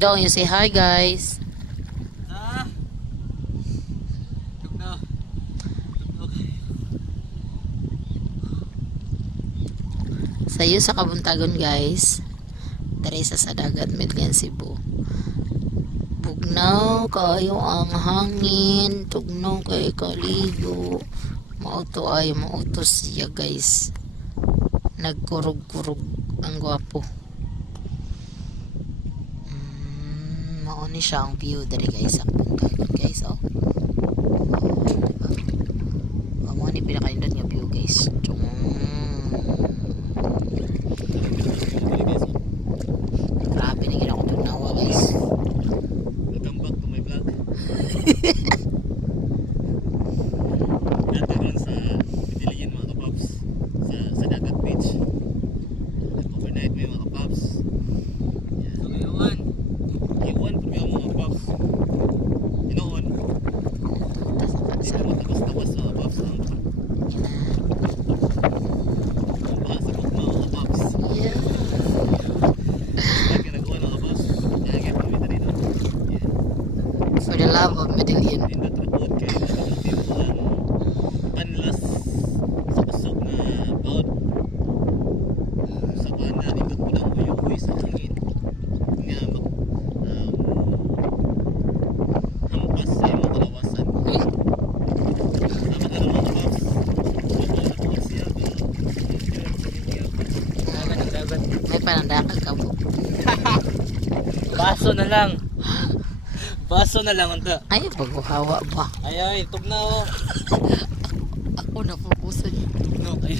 Don't you say hi, guys? Ah. Tugnaw. Okay. Sayo sa Kabuntagon, guys. Dari sa Sadagat, Midland, Cebu. Bugnaw kayo ang hangin. Tugnaw kay kaligo. Mauto ay mautos siya, guys. Nagkurog-kurog ang gwapo. Mauni siya ang view dari, guys, sa Kabuntagon, guys. Oh. Mo ni pinakaindot nga view, guys. Grabe na gina ko tugnawa, guys. Welcome back to my vlog. Nataron sa Pidilian mga kapaps. Sa Dagat Beach. Overnight may mga kapaps. Yan. So ngayon, iwan po yung mga kapaps. Inoon. Hindi mo tapos-tapos mga kapaps. Ang pakasabok mga kapaps. Yeah. Lagi nag-uwan mga kapaps. Lagi pamita dito. Yan. For the love of Medellin. Nindot report kay nagatibo ang panlas sa kusog na baud sa pana nindot po lang uyukoy sa hangin nga hampas sa imong kalawasan. Dapat ano mga kapaps report siya May panandakal ka po. baso na lang. Baso na lang unta. Ay, pagkuhawa ba? Ay tugnaw. Ako na focusan. No, ay.